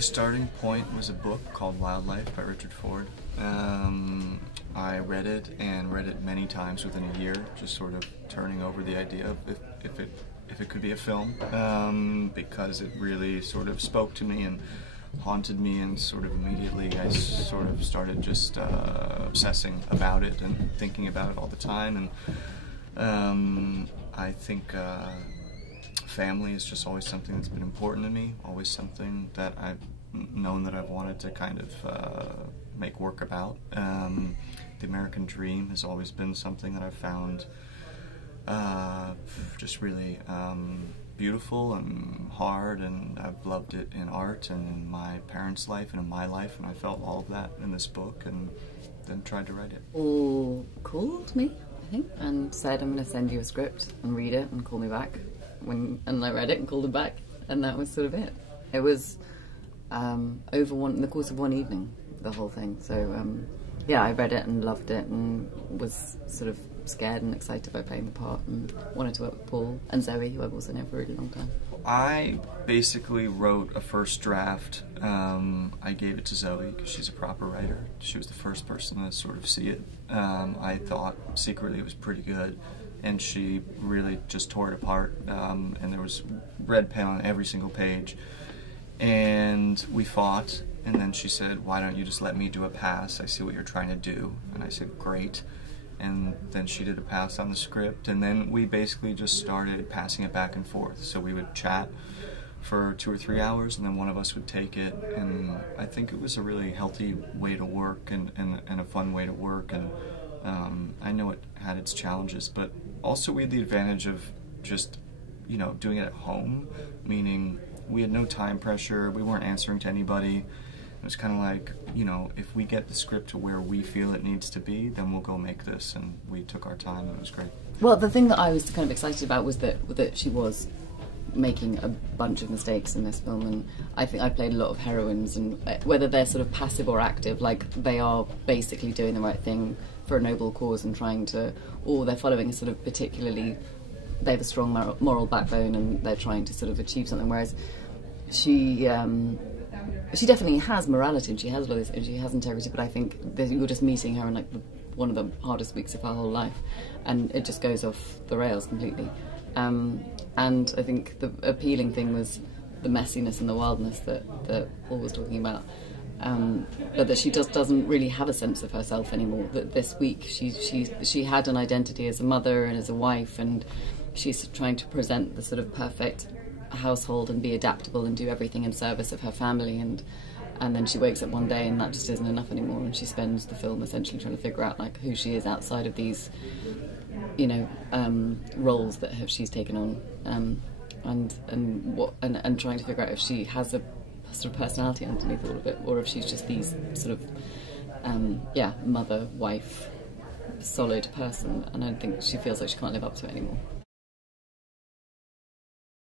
The starting point was a book called Wildlife by Richard Ford. I read it and read it many times within a year, just sort of turning over the idea of if it could be a film, because it really sort of spoke to me and haunted me, and sort of immediately I sort of started just obsessing about it and thinking about it all the time. And I think family is just always something that's been important to me, always something that I've known that I've wanted to kind of make work about. The American dream has always been something that I've found just really beautiful and hard, and I've loved it in art and in my parents' life and in my life, and I felt all of that in this book and then tried to write it. All called me, I think, and said, I'm going to send you a script and read it and call me back. And I read it and called him back, and that was sort of it. It was in the course of one evening, the whole thing. So yeah, I read it and loved it and was sort of scared and excited by playing the part, and wanted to work with Paul and Zoe, who I've also known for a really long time. I basically wrote a first draft. I gave it to Zoe because she's a proper writer. She was the first person to sort of see it. I thought secretly it was pretty good, and she really just tore it apart, and there was red pen on every single page. And we fought, and then she said, why don't you just let me do a pass? I see what you're trying to do. And I said, great. And then she did a pass on the script, and then we basically just started passing it back and forth. So we would chat for 2 or 3 hours, and then one of us would take it, and I think it was a really healthy way to work and a fun way to work. And I know it had its challenges, but also we had the advantage of just, you know, doing it at home, meaning we had no time pressure, we weren't answering to anybody. It was kind of like, you know, if we get the script to where we feel it needs to be, then we'll go make this, and we took our time, and it was great. Well, the thing that I was kind of excited about was that she was making a bunch of mistakes in this film, and I think I played a lot of heroines, and whether they're sort of passive or active, like they are basically doing the right thing for a noble cause and trying to, or they're following a sort of particularly, they have a strong moral backbone and they're trying to sort of achieve something, whereas she definitely has morality and she has all this and she has integrity, but I think that you're just meeting her in like one of the hardest weeks of her whole life, and it just goes off the rails completely. And I think the appealing thing was the messiness and the wildness that Paul was talking about, but that she just doesn't really have a sense of herself anymore. That this week she had an identity as a mother and as a wife, and she's trying to present the sort of perfect household and be adaptable and do everything in service of her family, and then she wakes up one day and that just isn't enough anymore, and she spends the film essentially trying to figure out like who she is outside of these, you know, roles that she's taken on, and trying to figure out if she has a sort of personality underneath all of it, or if she's just these sort of yeah, mother, wife, solid person, and I think she feels like she can't live up to it anymore.